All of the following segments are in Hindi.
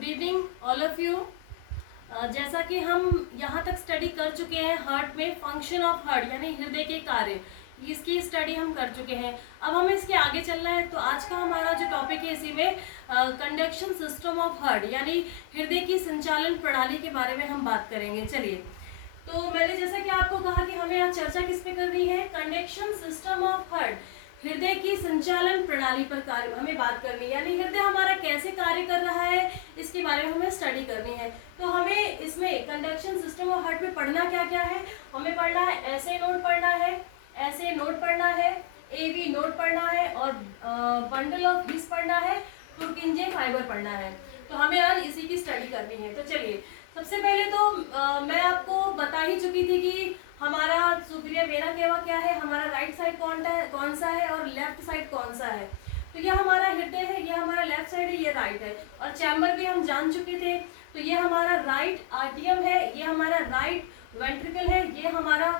Good evening all of you. जैसा कि हम यहाँ तक स्टडी कर चुके हैं हार्ट में फंक्शन ऑफ हार्ट यानी हृदय के कार्य, इसकी स्टडी हम कर चुके हैं। अब हमें इसके आगे चलना है। तो आज का हमारा जो टॉपिक है इसी में कंडक्शन सिस्टम ऑफ हार्ट यानी हृदय की संचालन प्रणाली के बारे में हम बात करेंगे। चलिए, तो मैंने जैसा कि आपको कहा कि हमें आज चर्चा किस पे करनी है, कंडक्शन सिस्टम ऑफ हार्ट, हृदय की संचालन प्रणाली पर कार्य हमें बात करनी है, यानी हृदय हमारा कैसे कार्य कर रहा है इसके बारे में हमें स्टडी करनी है। तो हमें इसमें कंडक्शन सिस्टम ऑफ हार्ट में पढ़ना क्या क्या है, हमें पढ़ना है ऐसे नोड पढ़ना है, ऐसे नोड पढ़ना है, एवी नोड पढ़ना है और बंडल ऑफ हिस पढ़ना है, पुरकिंजे फाइबर पढ़ना है। तो हमें आज इसी की स्टडी करनी है। तो चलिए, सबसे पहले तो मैं आपको बता ही चुकी थी कि हमारा सुपीरियर वेना केवा क्या है, हमारा राइट साइड कौन सा है और लेफ्ट साइड कौन सा है। तो ये हमारा हृदय है, ये हमारा लेफ्ट साइड है, ये राइट है। और चैम्बर भी हम जान चुके थे। तो ये हमारा राइट आर्टियम है, ये हमारा राइट वेंट्रिकल है, ये हमारा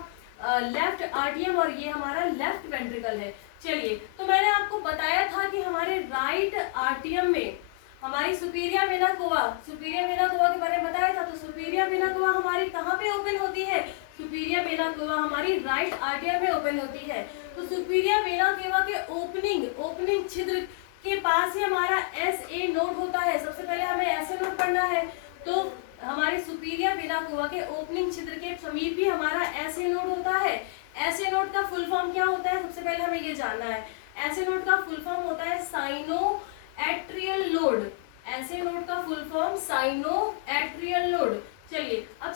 लेफ्ट आर्टियम और ये हमारा लेफ्ट वेंट्रिकल है। चलिए, तो मैंने आपको बताया था कि हमारे राइट आर्टियम में हमारी सुपीरियर वेना कोवा के बारे में बताया था। तो सुपीरियर वेना कोवा हमारी कहाँ पे ओपन होती है, सुपीरियर वेना कोवा हमारी राइट आर्टियम में ओपन होती है। तो सुपीरियर वेना केवा के ओपनिंग छिद्र के पास ही हमारा SA नोड होता है। सबसे पहले हमें ऐसे नोड पढ़ना है। तो हमारे सुपीरियर वेना कोवा के ओपनिंग छिद्र के समीप भी हमारा SA नोड होता है। SA नोड का फुल फॉर्म क्या होता है, सबसे पहले हमें ये जानना है। SA नोड का फुल फॉर्म होता है साइनो एट्रियल लोड। ऐसे नोड का full form cyano atrial load. चलिए, अब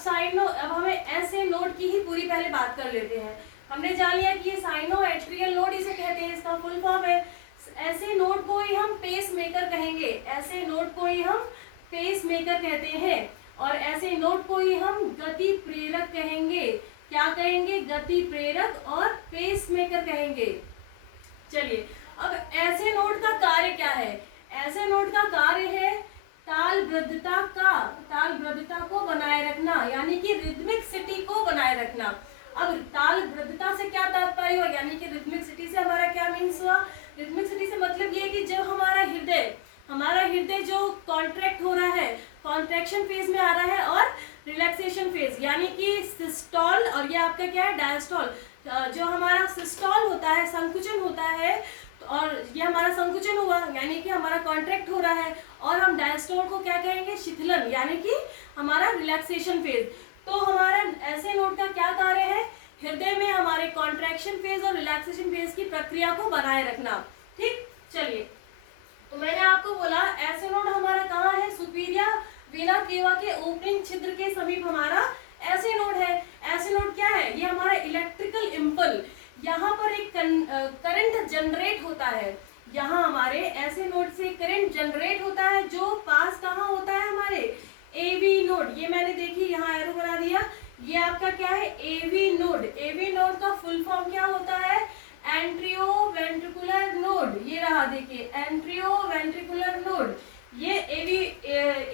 हमें ऐसे नोड की ही पूरी पहले बात कर लेते हैं। हमने जान लिया कि ये साइनो एट्रियल लोड इसे कहते हैं, इसका फुल फॉर्म है। ऐसे नोड को ही हम पेस मेकर कहेंगे, ऐसे नोड को ही हम पेस मेकर कहते हैं और ऐसे नोड को ही हम गति प्रेरक कहेंगे। क्या कहेंगे, गति प्रेरक और पेस मेकर कहेंगे। चलिए, अब ऐसे नोड का कार्य क्या है, ऐसे नोड का कार्य है तालबद्धता को बनाए रखना, यानी कि रिदमिकसिटी को बनाए रखना। अब तालबद्धता से क्या तात्पर्य हुआ, यानी कि रिदमिकसिटी से हमारा क्या मीन्स हुआ। रिदमिकसिटी से मतलब ये है कि जब हमारा हृदय जो कॉन्ट्रैक्ट हो रहा है, कॉन्ट्रैक्शन फेज में आ रहा है और रिलैक्सेशन फेज, यानी कि सिस्टोल और ये आपका क्या है डायस्टोल। जो हमारा सिस्टोल होता है, संकुचन होता है, और ये हमारा संकुचन हुआ यानी कि हमारा कॉन्ट्रैक्ट हो रहा है, और हम डायस्टोल को क्या कहेंगे, शिथिलन, यानी कि हमारा रिलैक्सेशन फेज। तो हमारा ऐसे नोड का क्या कार्य है, हृदय में हमारे कॉन्ट्रैक्शन फेज और रिलैक्सेशन फेज की प्रक्रिया को बनाए रखना। ठीक, चलिए, तो मैंने आपको बोला ऐसे नोड हमारा कहाँ है, सुपीरियर वेना केवा के ओपनिंग छिद्र के समीप हमारा ऐसे नोड है। ऐसे नोड क्या है, ये हमारा इलेक्ट्रिकल इम्पल, यहाँ पर एक करंट जनरेट होता है। यहाँ हमारे ऐसे नोड से करंट जनरेट होता है जो पास कहाँ होता है, हमारे AV नोड। ये मैंने देखी यहाँ एरो बना दिया, ये आपका क्या है, AV नोड। AV नोड का फुल फॉर्म क्या होता है, एंट्रियो वेंट्रिकुलर नोड। ये रहा, देखिए एंट्रियो वेंट्रिकुलर नोड, ये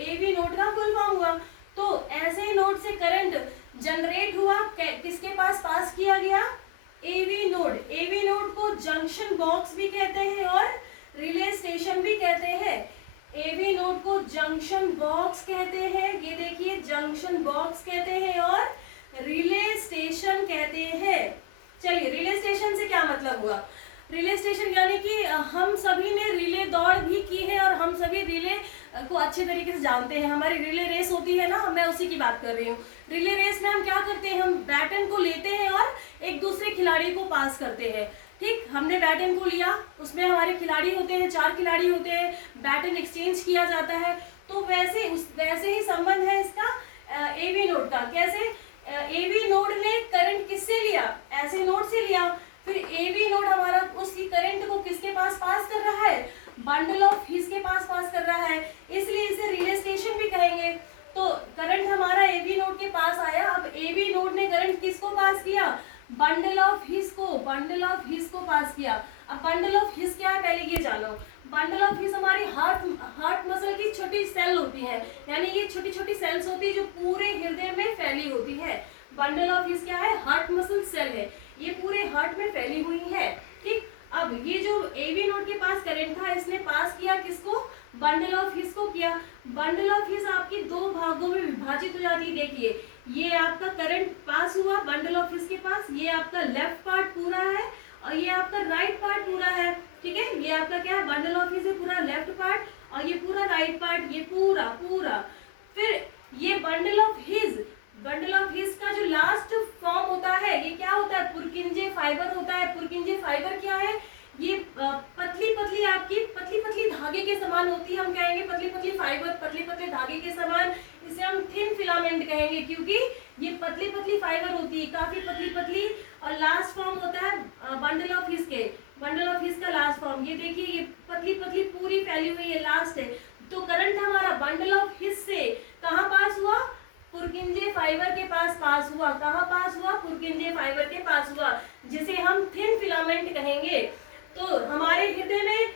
AV नोड का फुल फॉर्म हुआ। तो ऐसे नोड से करंट जनरेट हुआ, किसके पास किया गया, AV नोड को जंक्शन बॉक्स भी कहते हैं और रिले स्टेशन भी कहते हैं। AV नोड को जंक्शन बॉक्स कहते हैं, ये देखिए जंक्शन बॉक्स कहते हैं और रिले स्टेशन कहते हैं। चलिए, रिले स्टेशन से क्या मतलब हुआ, रिले स्टेशन यानी कि हम सभी ने रिले दौड़ भी की है और हम सभी रिले को अच्छे तरीके से जानते हैं। हमारी रिले रेस होती है ना, मैं उसी की बात कर रही हूँ। रिले रेस में हम क्या करते हैं, हम बैटन को लेते हैं और एक दूसरे खिलाड़ी को पास करते हैं। ठीक, हमने बैटन को लिया, उसमें हमारे खिलाड़ी होते हैं, 4 खिलाड़ी होते हैं, बैटन एक्सचेंज किया जाता है। तो वैसे ही संबंध है इसका AV नोड का। कैसे, AV नोड ने करंट किससे लिया, ऐसे नोड से लिया, फिर AV नोड हमारा उसी करंट को किसके पास कर रहा है, बंडल ऑफ हिस के पास कर रहा है, इसलिए इसे रिले स्टेशन भी कहेंगे। तो करंट हमारा AV नोड के पास आया, अब AV नोड ने करंट किसको पास किया, बंडल ऑफ हिस को पास किया। अब बंडल ऑफ हिस क्या है, पहले ये जानो। बंडल ऑफ हिस हमारी हार्ट मसल की छोटी सेल होती है, यानी ये छोटी छोटी सेल्स होती है जो पूरे हृदय में फैली होती है। बंडल ऑफ हिस क्या है, हार्ट मसल सेल है, ये पूरे हार्ट में फैली हुई है। ठीक, अब ये जो AV नोड के पास करंट था, इसने पास किया किसको, बंडल ऑफ हिस को किया। बंडल ऑफ हिस आपकी दो भागों में विभाजित हो जाती है। देखिए ये आपका करंट पास हुआ बंडल ऑफ हिस के पास, ये आपका लेफ्ट पार्ट पूरा है और ये आपका राइट पार्ट पूरा है। ठीक है, ये आपका क्या है, बंडल ऑफ हिस है पूरा लेफ्ट पार्ट और ये पूरा राइट पार्ट, ये पूरा पूरा। फिर ये बंडल ऑफ हिज का जो लास्ट फॉर्म होता है ये क्या होता है, पुरकिंजे फाइबर होता है। पुरकिंजे फाइबर क्या है, ये पतली पतली आपकी पतली पतली धागे के समान होती है। हम कहेंगे पतली पतली फाइबर, पतली पतली धागे के समान, इसे हम थिन फिलामेंट कहेंगे क्योंकि ये पतली पतली फाइबर होती है, काफी पतली पतली। और लास्ट फॉर्म होता है बंडल ऑफ हिज के, बंडल ऑफ हिज का लास्ट फॉर्म। ये देखिए ये पतली पतली पूरी फैली हुई है, लास्ट है। तो करंट हमारा बंडल ऑफ हिज से कहाँ पास हुआ, पुरकिंजे फाइबर के पास हुआ। कहाँ पास हुआ, पुरकिंजे फाइबर के पास हुआ, जिसे हम थिन फिलामेंट कहेंगे। तो हमारे हृदय में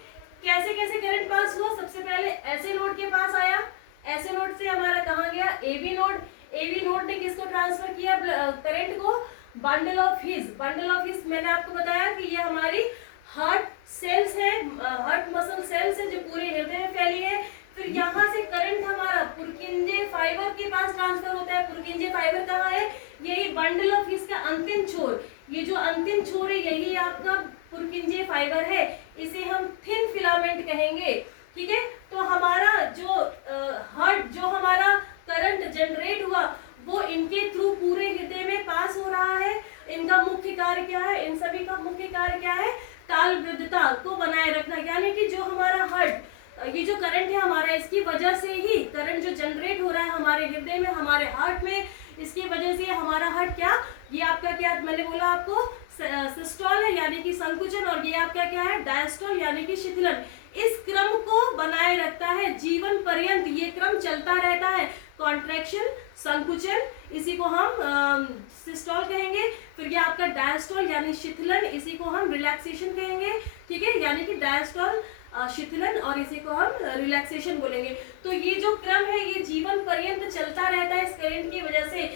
कैसे कैसे करंट पास हुआ, सबसे पहले ऐसे नोड के पास आया, ऐसे नोड से हमारा कहाँ गया, एबी नोड। एबी नोड ने किसको ट्रांसफर किया करंट को, bundle of his. Bundle of his मैंने आपको बताया कि ये हमारी हार्ट सेल्स है, हार्ट मसल सेल्स है जो पूरे हृदय में फैली है। फिर यहाँ से करंट हमारा पुरकिंजे फाइबर के पास ट्रांसफर होता है। पुरकिंजे फाइबर कहाँ है, यही बंडल ऑफ हिज का अंतिम छोर, ये जो अंतिम छोर है यही आपका पुरकिंजे फाइबर है, इसे हम थिन फिलामेंट कहेंगे। ठीक है, तो हमारा जो हमारा करंट जनरेट हुआ वो इनके थ्रू पूरे हृदय में पास हो रहा है। इनका मुख्य कार्य क्या है, इन सभी का मुख्य कार्य क्या है, तालबद्धता को बनाए रखना। यानी कि जो हमारा हार्ट, ये जो करंट है हमारा, इसकी वजह से ही करंट जो जनरेट हो रहा है हमारे हृदय में, हमारे हार्ट में, इसकी वजह से हमारा हार्ट क्या, ये आपका क्या, मैंने बोला आपको सिस्टोल है यानी कि संकुचन, और ये आपका क्या है, डायस्टोल यानी कि शिथिलन। इस क्रम को बनाए रखता है जीवन पर्यंत, ये क्रम चलता रहता है। कॉन्ट्रैक्शन, संकुचन, इसी को हम सिस्टोल कहेंगे। फिर ये आपका डायस्टोल यानी शिथिलन, इसी को हम रिलैक्सेशन कहेंगे। ठीक है, यानी कि डायस्टोल शिथिलन और इसी को हम रिलैक्सेशन बोलेंगे। तो ये जो क्रम है ये जीवन पर्यंत चलता रहता है इस करंट की वजह से।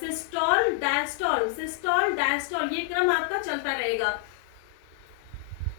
सिस्टोल डायस्टोल, सिस्टोल डायस्टोल, ये क्रम आपका चलता रहेगा।